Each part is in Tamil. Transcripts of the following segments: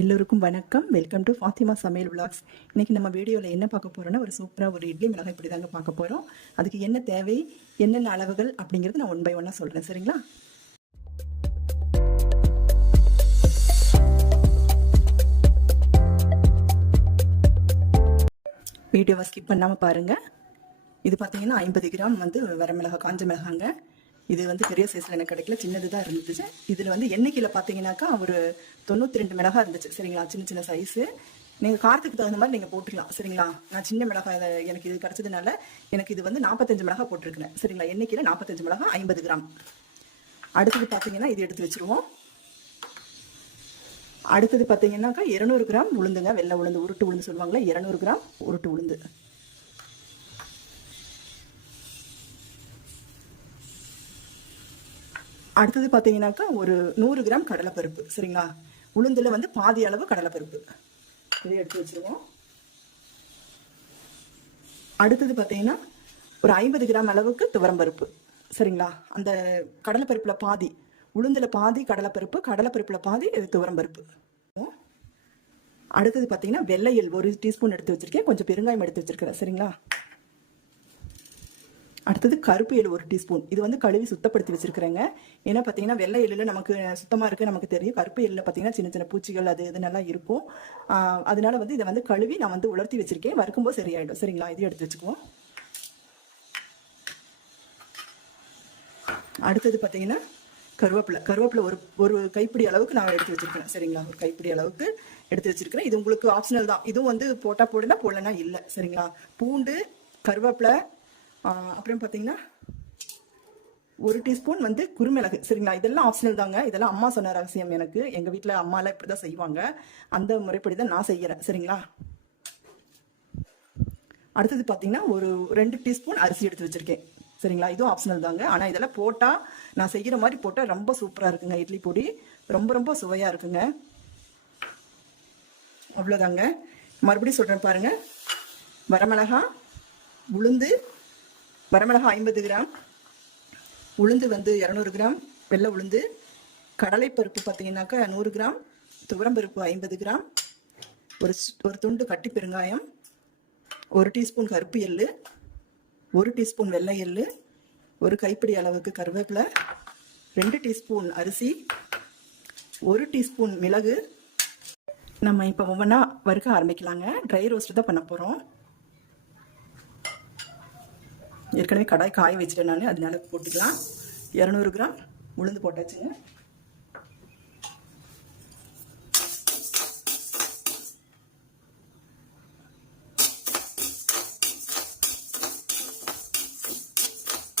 எல்லோருக்கும் வணக்கம். வெல்கம் டு ஃபாத்திமா சமையல் விலாக்ஸ். இன்றைக்கி நம்ம வீடியோவில் என்ன பார்க்க போகிறோன்னா, ஒரு சூப்பராக ஒரு இட்லி மிளகாய் இப்படி தாங்க பார்க்க போகிறோம். அதுக்கு என்ன தேவை, என்னென்ன அளவுகள் அப்படிங்கிறது நான் ஒன் பை ஒன்னாக சொல்கிறேன். சரிங்களா? வீடியோவை ஸ்கிப் பண்ணாமல் பாருங்கள். இது பார்த்தீங்கன்னா 50 கிராம் வந்து வரமிளகாய், காஞ்ச மிளகாங்க. இது வந்து பெரிய சைஸில் எனக்கு கிடைக்கல, சின்னது தான் இருந்துச்சு. இதில் வந்து எண்ணிக்கையில் பார்த்தீங்கன்னாக்கா ஒரு 92 மிளகாய் இருந்துச்சு. சரிங்களா? சின்ன சின்ன சைஸு. நீங்கள் காரத்துக்கு தகுந்த மாதிரி நீங்கள் போட்டுக்கலாம். சரிங்களா? நான் சின்ன மிளகாய் எனக்கு இது கிடச்சதுனால எனக்கு இது வந்து 45 மிளகாய் போட்டிருக்கிறேன். சரிங்களா? எண்ணிக்கையில் 45 மிளகாய் 50 கிராம். அடுத்தது பார்த்தீங்கன்னா இது எடுத்து வச்சுருவோம். அடுத்தது பார்த்தீங்கன்னாக்கா 200 கிராம் உளுந்துங்க. வெள்ளை உளுந்து, உருட்டு உளுந்து சொல்லுவாங்களே, 200 கிராம் உருட்டு உளுந்து. அடுத்தது பார்த்தீங்கன்னாக்கா ஒரு 100 கிராம் கடலைப்பருப்பு. சரிங்களா? உளுந்தில் வந்து பாதி அளவு கடலைப்பருப்பு. இதை எடுத்து வச்சுருவோம். அடுத்தது பார்த்தீங்கன்னா ஒரு 50 கிராம் அளவுக்கு துவரம்பருப்பு. சரிங்களா? அந்த கடலைப்பருப்பில் பாதி, உளுந்தில் பாதி கடலைப்பருப்பு, கடலைப்பருப்பில் பாதி துவரம்பருப்பு. அடுத்தது பார்த்தீங்கன்னா வெள்ளையல் 1 டீஸ்பூன் எடுத்து வச்சுருக்கேன். கொஞ்சம் பெருங்காயம் எடுத்து வச்சுருக்கிறேன். சரிங்களா? அடுத்தது கருப்பு எள்ளு 1 டீஸ்பூன். இது வந்து கழுவி சுத்தப்படுத்தி வச்சிருக்கிறேங்க. ஏன்னா பார்த்தீங்கன்னா வெள்ளை எள்ளில் நமக்கு சுத்தமாக இருக்குது, நமக்கு தெரியும். கருப்பு எள்ளில் பார்த்தீங்கன்னா சின்ன சின்ன பூச்சிகள் அது இது நல்லா இருக்கும். அதனால வந்து இதை வந்து கழுவி நான் வந்து உலர்த்தி வச்சிருக்கேன். வறுக்கும்போது சரியாயிடும். சரிங்களா? இதையும் எடுத்து வச்சுக்குவோம். அடுத்தது பார்த்தீங்கன்னா கருவேப்பிலை ஒரு கைப்பிடி அளவுக்கு நான் எடுத்து வச்சிருக்கிறேன். சரிங்களா? ஒரு கைப்பிடி அளவுக்கு எடுத்து வச்சிருக்கிறேன். இது உங்களுக்கு ஆப்ஷனல் தான். இதுவும் வந்து போட்டால் போடலாம், போடலன்னா இல்லை. சரிங்களா? பூண்டு, கருவேப்பிலை, அப்புறம் பார்த்தீங்கன்னா 1 டீஸ்பூன் வந்து குருமிளகு. சரிங்களா? இதெல்லாம் ஆப்ஷனல் தாங்க. இதெல்லாம் அம்மா சொன்ன ரகசியம். எனக்கு எங்கள் வீட்டில் அம்மாலாம் இப்படி தான் செய்வாங்க. அந்த முறைப்படி தான் நான் செய்கிறேன். சரிங்களா? அடுத்தது பார்த்தீங்கன்னா ஒரு 2 டீஸ்பூன் அரிசி எடுத்து வச்சுருக்கேன். சரிங்களா? இதுவும் ஆப்ஷனல் தாங்க. ஆனால் இதெல்லாம் போட்டால், நான் செய்கிற மாதிரி போட்டால் ரொம்ப சூப்பராக இருக்குங்க. இட்லி பொடி ரொம்ப ரொம்ப சுவையாக இருக்குங்க. அவ்வளோதாங்க. மறுபடியும் சொல்கிறேன் பாருங்கள். வரமிளகா, உளுந்து, வரமிளகாய் 50 கிராம், உளுந்து வந்து 200 கிராம் வெள்ளை உளுந்து, கடலைப்பருப்பு பார்த்தீங்கன்னாக்கா 100 கிராம், துவரம்பருப்பு 50 கிராம், ஒரு துண்டு கட்டி பெருங்காயம், 1 டீஸ்பூன் கருப்பு எள்ளு, 1 டீஸ்பூன் வெள்ளை எள்ளு, ஒரு கைப்பிடி அளவுக்கு கருவேப்பிலை, 2 டீஸ்பூன் அரிசி, 1 டீஸ்பூன் மிளகு. நம்ம இப்போ ஒவ்வொன்றா வறுக்க ஆரம்பிக்கலாங்க. ட்ரை ரோஸ்ட் தான் பண்ண போகிறோம். ஏற்கனவே கடாய் காய வச்சுட்டேன் நான், அதனால போட்டுக்கலாம். 200 கிராம் உளுந்து போட்டாச்சுங்க.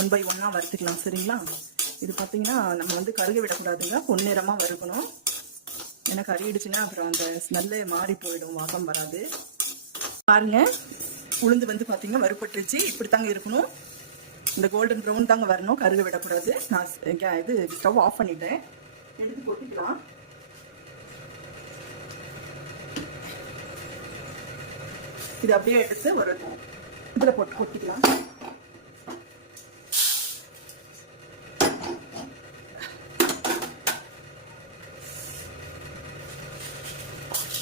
ஒன் பை ஒன்னாக வறுத்துக்கலாம். சரிங்களா? இது பார்த்தீங்கன்னா நம்ம வந்து கருக விடக்கூடாதுங்க. பொன்னிறமாக வறுக்கணும். ஏன்னா கறியிடுச்சுன்னா அப்புறம் அந்த ஸ்மெல்லே மாறி போயிடும், வாசம் வராது. பாருங்க, உளுந்து வந்து பார்த்தீங்கன்னா வறுப்பட்டுருச்சு. இப்படி தாங்க இருக்கணும். இந்த கோல்டன் ப்ரௌன் தாங்க வரணும், கருக விடக்கூடாது. நான் இது ஸ்டவ் ஆஃப் பண்ணிட்டேன். எடுத்து கொட்டிக்கலாம். இது அப்படியே எடுத்து ஒரு இதில் போட்டு கொட்டிக்கலாம்.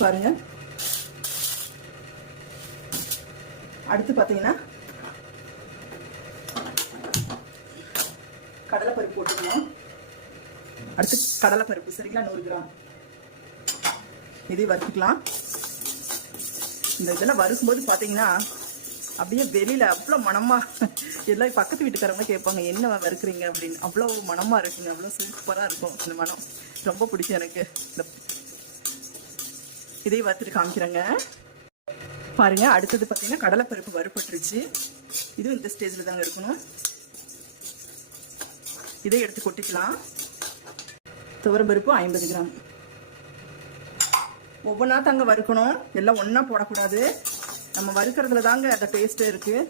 பாருங்க. அடுத்து பார்த்தீங்கன்னா கடலைப்பருப்பு போட்டுக்கணும். அடுத்து கடலைப்பருப்பு. சரிங்களா? 100 கிராம். இதையும் வறுத்துக்கலாம். இந்த இதெல்லாம் வறுக்கும்போது பார்த்தீங்கன்னா அப்படியே வெளியில் அவ்வளோ மனமாக, எல்லாம் பக்கத்து வீட்டுக்காரங்க கேட்பாங்க என்ன வறுக்குறீங்க அப்படின்னு. அவ்வளோ மனமாக இருக்குங்க. அவ்வளோ சூப்பராக இருக்கும் இந்த மனம். ரொம்ப பிடிக்கும் எனக்கு. இதையும் வறுத்துட்டு காமிக்கிறேங்க. பாருங்க. அடுத்தது பார்த்தீங்கன்னா கடலைப்பருப்பு வறுப்பட்டுருச்சு. இதுவும் இந்த ஸ்டேஜில் தாங்க இருக்கணும். இதை எடுத்து கொட்டிக்கலாம். துவரம்பருப்பு 50 கிராம். ஒவ்வொன்றா தாங்க வறுக்கணும், எல்லாம் ஒன்றா போடக்கூடாது. நம்ம வறுக்கிறதுல தாங்க அந்த டேஸ்ட்டே இருக்குது.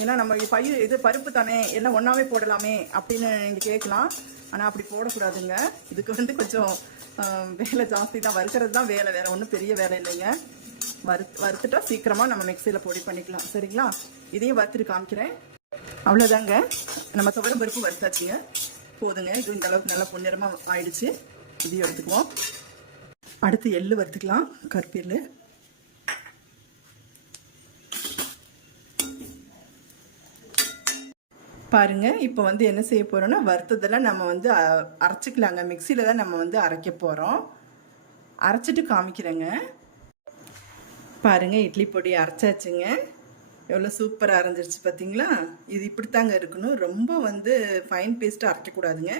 ஏன்னா நம்ம இது பருப்பு தானே, எல்லாம் ஒன்றாவே போடலாமே அப்படின்னு நீங்கள் கேட்கலாம். ஆனால் அப்படி போடக்கூடாதுங்க. இதுக்கு வந்து கொஞ்சம் வேலை ஜாஸ்தி தான். வறுக்கிறது தான் வேலை, வேறு ஒன்றும் பெரிய வேலை இல்லைங்க. வறுத்துட்டா சீக்கிரமாக நம்ம மிக்சியில் பொடி பண்ணிக்கலாம். சரிங்களா? இதையும் வறுத்துட்டு காமிக்கிறேன். அவ்வளோதாங்க. நம்ம துவரம்பருப்பு வறுத்தாச்சுங்க. போதுங்க. இது இந்த அளவுக்கு நல்லா பொன்னிறமாக ஆயிடுச்சு. இதையும் எடுத்துக்குவோம். அடுத்து எள்ளு வறுத்துக்கலாம். கருப்பு எள்ளு. பாருங்க, இப்போ வந்து என்ன செய்ய போறோம்னா, வறுத்ததெல்லாம் நம்ம வந்து அரைச்சிக்கலாங்க. மிக்சியில தான் நம்ம வந்து அரைக்க போறோம். அரைச்சிட்டு காமிக்கிறேங்க. பாருங்க, இட்லி பொடி அரைச்சாச்சுங்க. எவ்வளோ சூப்பராக அரைஞ்சிருச்சு பார்த்தீங்களா? இது இப்படித்தாங்க இருக்கணும். ரொம்ப வந்து ஃபைன் பேஸ்ட்டாக அரைக்கக்கூடாதுங்க.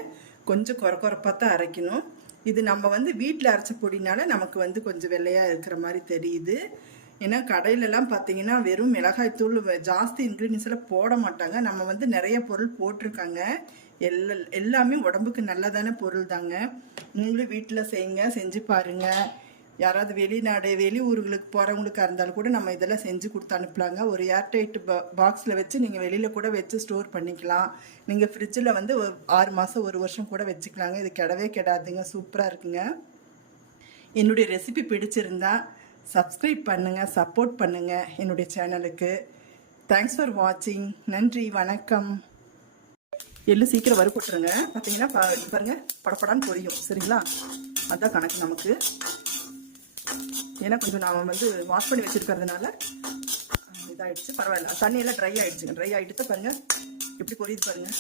கொஞ்சம் கொரப்பாக தான் அரைக்கணும். இது நம்ம வந்து வீட்டில் அரைச்ச பொடினால நமக்கு வந்து கொஞ்சம் வெள்ளையாக இருக்கிற மாதிரி தெரியுது. ஏன்னா கடையிலலாம் பார்த்தீங்கன்னா வெறும் மிளகாய்த்தூள் ஜாஸ்தி இன்க்ரீடியன்ஸ் எல்லாம் போட மாட்டாங்க. நம்ம வந்து நிறைய பொருள் போட்டிருக்காங்க. எல்லாமே உடம்புக்கு நல்லதான பொருள் தாங்க. நீங்களும் வீட்டில் செய்யுங்க, செஞ்சு பாருங்கள். யாராவது வெளிநாடு வெளியூர்களுக்கு போகிறவங்களுக்கா இருந்தாலும் கூட நம்ம இதெல்லாம் செஞ்சு கொடுத்து அனுப்பலாங்க. ஒரு ஏர்டைட் பாக்ஸில் வச்சு நீங்கள் வெளியில் கூட வச்சு ஸ்டோர் பண்ணிக்கலாம். நீங்கள் ஃப்ரிட்ஜில் வந்து 6 மாதம் 1 வருஷம் கூட வச்சுக்கலாங்க. இது கெடவே கெடாதுங்க. சூப்பராக இருக்குங்க. என்னுடைய ரெசிபி பிடிச்சிருந்தா சப்ஸ்கிரைப் பண்ணுங்கள், சப்போர்ட் பண்ணுங்கள் என்னுடைய சேனலுக்கு. தேங்க்ஸ் ஃபார் வாட்சிங். நன்றி, வணக்கம். எள்ளு சீக்கிரம் வறுப்பட்டுருங்க. பார்த்தீங்கன்னா பாருங்கள், படப்படான்னு பொரியும். சரிங்களா? அதுதான் கணக்கு நமக்கு. ஏன்னா கொஞ்சம் நான் வந்து வாஷ் பண்ணி வச்சுருக்கிறதுனால இதாகிடுச்சு. பரவாயில்ல, தண்ணியெல்லாம் ட்ரை ஆகிடுச்சுங்க. ட்ரை ஆகிட்டு தான் பாருங்கள் எப்படி பொரியுது பாருங்கள்.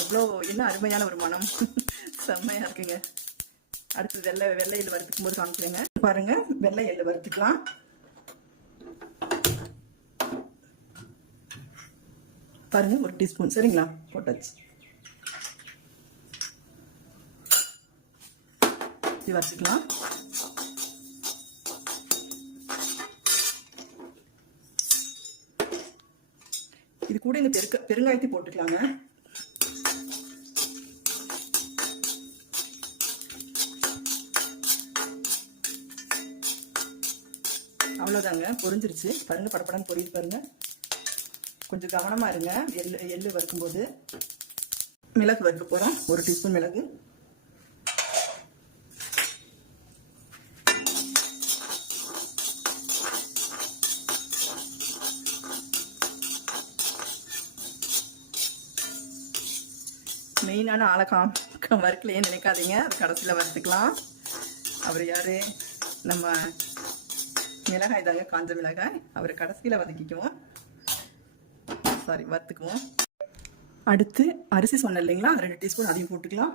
எவ்வளோ என்ன அருமையான ஒரு மனம். செம்மையாக இருக்குங்க. அடுத்து வெள்ளை எள்ளு வறுத்துக்கும் போது காமிக்கிறேங்க. பாருங்கள், வெள்ளை எள்ளு வறுத்துக்கலாம். பாருங்கள், 1 டீஸ்பூன். சரிங்களா? போட்டாச்சு. இது வறுத்துக்கலாம். இது கூட இந்த பெருங்காயத்தை போட்டுக்கலாங்க. அவ்வளோதாங்க, பொரிஞ்சிருச்சு. பாருங்க, படப்படன்னு பொரியுது பாருங்க. கொஞ்சம் கவனமாக இருங்க எள்ளு வறுக்கும்போது. மிளகு வறுக்க போகிறோம். 1 டீஸ்பூன் மிளகு. மெயினான ஆளை வறுக்கலையே நினைக்காதீங்க. அது கடைசியில் வறுத்துக்கலாம். அவர் யார்? நம்ம மிளகாய் தாங்க, காஞ்ச மிளகாய். அவர் கடைசியில் வதக்கிக்குவோம். சாரி, வறுத்துக்குவோம். அடுத்து அரிசி சொன்னேன் இல்லைங்களா, 2 டீஸ்பூன் அதையும் போட்டுக்கலாம்.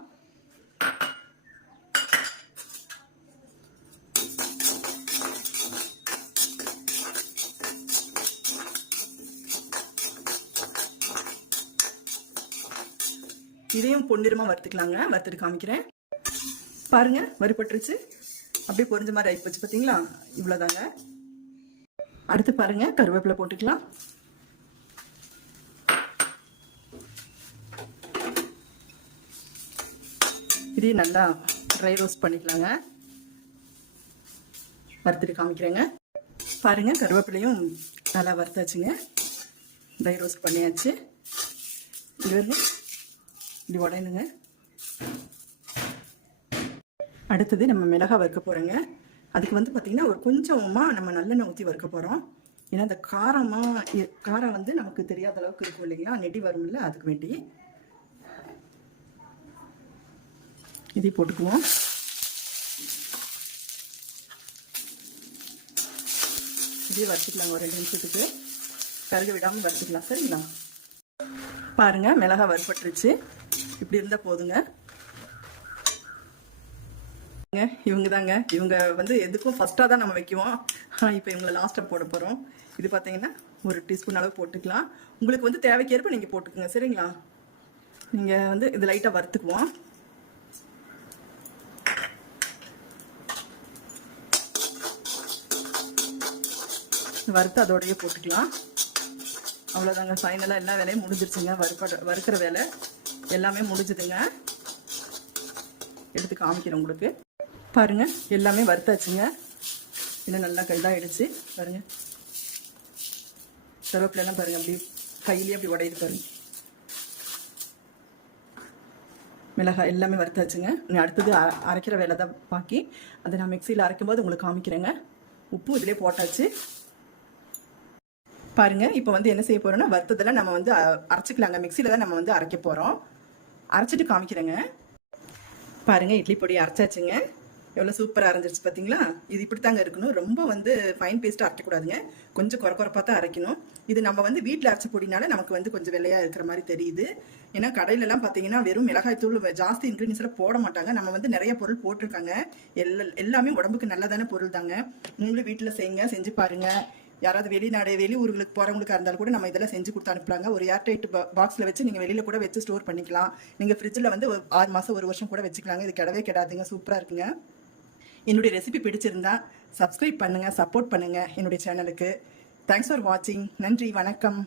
இதையும் பொன்னிறமாக வறுத்துக்கலாங்க. வறுத்துட்டு காமிக்கிறேன். பாருங்க, வறுபட்டுருச்சு. அப்படியே பொரிஞ்ச மாதிரி ஆகி போச்சு பார்த்தீங்களா? இவ்வளோதாங்க. அடுத்து பாருங்க, கருவேப்பிலை போட்டுக்கலாம். இதையும் நல்லா ட்ரை ரோஸ்ட் பண்ணிக்கலாங்க. வறுத்துட்டு காமிக்கிறேங்க. பாருங்க, கருவேப்பிலையும் நல்லா வறுத்தாச்சுங்க. ட்ரை ரோஸ்ட் பண்ணியாச்சு. இது இப்படி உடையணுங்க. அடுத்தது நம்ம மிளகாய் வறுக்க போகிறோங்க. அதுக்கு வந்து பார்த்திங்கன்னா ஒரு கொஞ்சமாக நம்ம நல்லெண்ணெய் ஊற்றி வறுக்க போகிறோம். ஏன்னா அந்த காரம் வந்து நமக்கு தெரியாத அளவுக்கு இருக்கும் இல்லைங்களா, நெடி வரும்ல, அதுக்கு வேண்டி இதை போட்டுக்குவோம். இதே வறுத்துக்கலாங்க. ஒரு 2 நிமிஷத்துக்கு கருக விடாமல் வறுத்துக்கலாம். சரிங்களா? பாருங்கள், மிளகாய் வறுப்பட்டுருச்சு. இப்படி இருந்தால் போதுங்க. இவங்க தாங்க. இவங்க வந்து எதுக்கும் ஃபஸ்ட்டாக தான் நம்ம வைக்குவோம். இப்போ இவங்களை லாஸ்ட்டாக போட போகிறோம். இது பார்த்தீங்கன்னா 1 டீஸ்பூன் அளவு போட்டுக்கலாம். உங்களுக்கு வந்து தேவைக்கேற்ப நீங்கள் போட்டுக்குங்க. சரிங்களா? நீங்கள் வந்து இது லைட்டாக வறுத்துக்குவோம். வறுத்து அதோடையே போட்டுக்கலாம். அவ்வளோதாங்க. ஃபைனலாக எல்லா வேலையும் முடிஞ்சிருச்சுங்க. வறுக்கிற வேலை எல்லாமே முடிஞ்சுதுங்க. எடுத்து காமிக்கிறேன் உங்களுக்கு. பாருங்க, எல்லாமே வறுத்தாச்சுங்க. இன்னும் நல்லா இதாகிடுச்சு பாருங்க. கருவேப்பிலாம் பாருங்க, அப்படி கையிலேயே அப்படி உடையுது பாருங்க. மிளகாய் எல்லாமே வறுத்தாச்சுங்க. அடுத்தது அரைக்கிற வேலை தான் பாக்கி. அதை நான் மிக்சியில் அரைக்கும் போது உங்களுக்கு காமிக்கிறேங்க. உப்பு இதிலே போட்டாச்சு. பாருங்க, இப்போ வந்து என்ன செய்ய போறோம்னா, வறுத்ததெல்லாம் நம்ம வந்து அரைச்சிக்கலாங்க. மிக்சியில தான் நம்ம வந்து அரைக்க போறோம். அரைச்சிட்டு காமிக்கிறேங்க. பாருங்க இட்லி பொடி அரைச்சாச்சுங்க. எவ்வளோ சூப்பராக அரைஞ்சிருச்சு பார்த்தீங்களா? இது இப்படி தாங்க இருக்கணும். ரொம்ப வந்து ஃபைன் பேஸ்ட்டாக அரைக்கக்கூடாதுங்க. கொஞ்சம் குறப்பாக தான் அரைக்கணும். இது நம்ம வந்து வீட்டில் அரைச்ச பொடினால நமக்கு வந்து கொஞ்சம் வெள்ளையாக இருக்கிற மாதிரி தெரியுது. ஏன்னா கடையிலலாம் பார்த்தீங்கன்னா வெறும் மிளகாய் தூள் ஜாஸ்தி இன்க்ரீடியன்ஸ்லாம் போட மாட்டாங்க. நம்ம வந்து நிறைய பொருள் போட்டிருக்காங்க. எல்லாமே உடம்புக்கு நல்லதான பொருள் தாங்க. நீங்களும் வீட்டில் செய்யுங்க, செஞ்சு பாருங்க. யாராவது வெளியூர்களுக்கு போகிறவங்களுக்கா இருந்தாலும் கூட நம்ம இதெல்லாம் செஞ்சு கொடுத்து அனுப்புறாங்க. ஒரு ஏர்டைட் பாக்ஸில் வச்சு நீங்கள் வெளியில் கூட வச்சு ஸ்டோர் பண்ணிக்கலாம். நீங்கள் ஃப்ரிட்ஜில் வந்து 6 மாதம் 1 வருஷம் கூட வச்சுக்கலாங்க. இது கிடவே கிடாதுங்க, சூப்பராக இருக்குங்க. என்னுடைய ரெசிபி பிடிச்சிருந்தா சப்ஸ்கிரைப் பண்ணுங்கள், சப்போர்ட் பண்ணுங்கள் என்னுடைய சேனலுக்கு. தேங்க்ஸ் ஃபார் வாட்சிங். நன்றி, வணக்கம்.